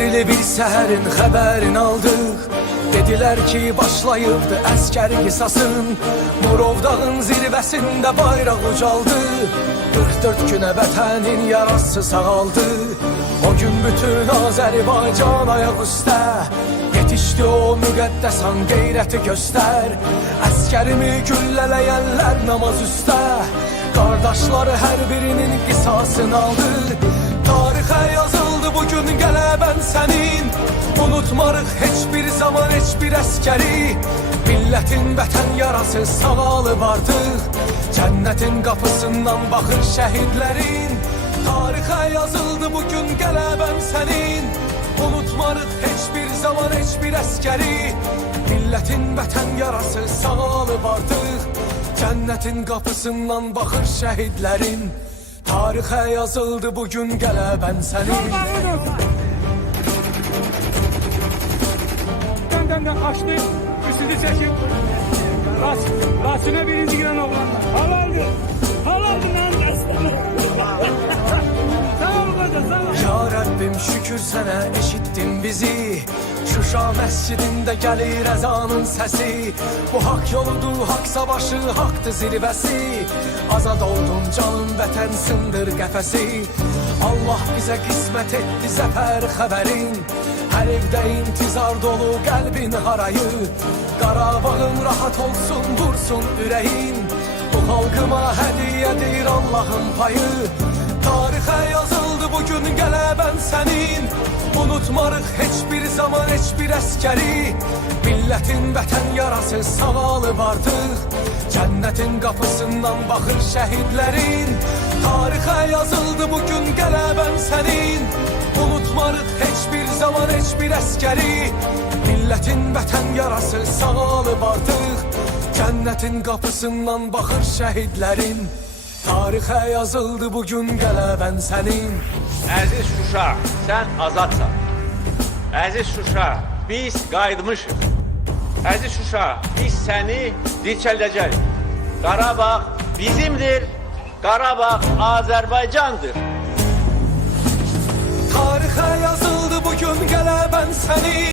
Belli bir seherin haberini aldık. Dediler ki başlayıbdı əskər qisasın Murov dağın zirvəsində bayraq ucaldı 44 günə vətənin yarası sağaldı. O gün bütün Azərbaycan ayaq üstə. Yetişdi o müqəddəs an qeyrəti göstər. Əskərimi güllələyənlər namaz üstə. Qardaşları hər birinin qisasını aldı. Tarixə yazıldı bugün qələbən sənin Unutmarıq heç bir zaman heç bir əskəri Millətin vətən yarası sağalıb artıq Cənnətin qapısından baxır şəhidlərin Tarixə yazıldı bugün qələbən sənin Unutmarıq heç bir zaman heç bir əskəri Millətin vətən yarası sağalıb artıq Cənnətin qapısından baxır şəhidlərin Tarixə yazıldı bugün qələbən sənin Dön dön dön açtı. Üstünü çekin. Ras, rasına birinci giren oğlanlar. Halaldı. Ya Rəbbim şükür sənə eşitdin bizi. Şuşa məscidində gəlir əzanın səsi Bu haqq yoludur, haqq savaşı, haqqdır zirvəsi Azad oldun canım vətən sındır qəfəsi Allah bizə qismət etdi zəfər xəbərin Hər evdə intizar dolu qəlbin harayı. Qarabağın rahat olsun, vursun ürəyin Bu xalqıma hədiyyədir Allahın payı. Tarixə yazıldı bugün qələbən sənin Unutmarıq heç bir zaman heç bir əskəri Millətin vətən yarası sağalıb artıq Cənnətin qapısından baxır şəhidlərin Tarixə yazıldı bugün qələbən sənin Unutmarıq heç bir zaman heç bir əskəri Millətin vətən yarası sağalıb artıq Cənnətin qapısından baxır şəhidlərin Tarixə yazıldı bugün qələbən sənin Əziz Şuşa, sən azadsan. Əziz Şuşa, biz qayıtmışıq. Əziz Şuşa, biz səni dirçəldəcəyik. Qarabağ bizimdir. Qarabağ Azərbaycandır. Tarixə yazıldı bugün qələbən sənin